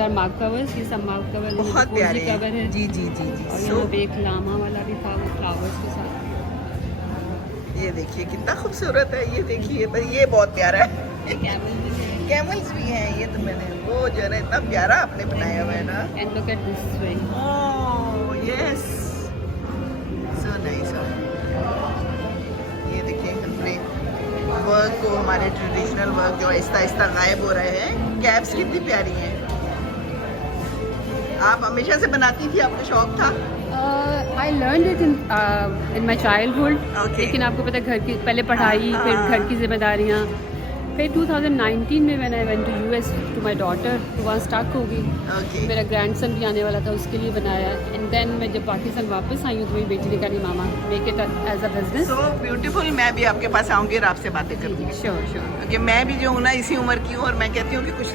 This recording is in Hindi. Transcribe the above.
आर मार्क कवर्स, ये सब मार्क कवर बहुत प्यारे कवर है। जी जी जी जी। और यहाँ पे एक लामा वाला भी था, वो फ्लावर्स के साथ। ये देखिए कितना खूबसूरत है, ये देखिए, पर ये बहुत प्यारा है। कैमल्स भी हैं, ये तो मैंने वो जो है ना इतना प्यारा आपने बनाया हुआ है ना। And look at this way. Oh yes, so nice. ये देखिए अपने वर्क को, हमारे ट्रेडिशनल वर्क जो आहिस्ता आहिस्ता गायब हो रहे हैं। कैप्स कितनी प्यारी हैं। आप हमेशा से बनाती थी, आपको शौक था? I learn it in my childhood. Okay. लेकिन आपको पता है घर की पहले पढ़ाई, हाँ, फिर हाँ। घर की जिम्मेदारियाँ। फिर 2019 में when I went to US to my daughter, तो वहाँ स्टक हो गई। ओके। मेरा ग्रैंडसन भी आने वाला था, उसके लिए बनाया। एंड देन मैं जब पाकिस्तान वापस आई हूँ तो मेरी बेटी ने कहा नहीं मामा, make it as a business. So beautiful. मैं भी आपके पास आऊंगी और आपसे बातें करूंगी, श्योर श्योर। क्योंकि मैं भी जो हूँ ना इसी उम्र की हूँ, और मैं कहती हूँ कि कुछ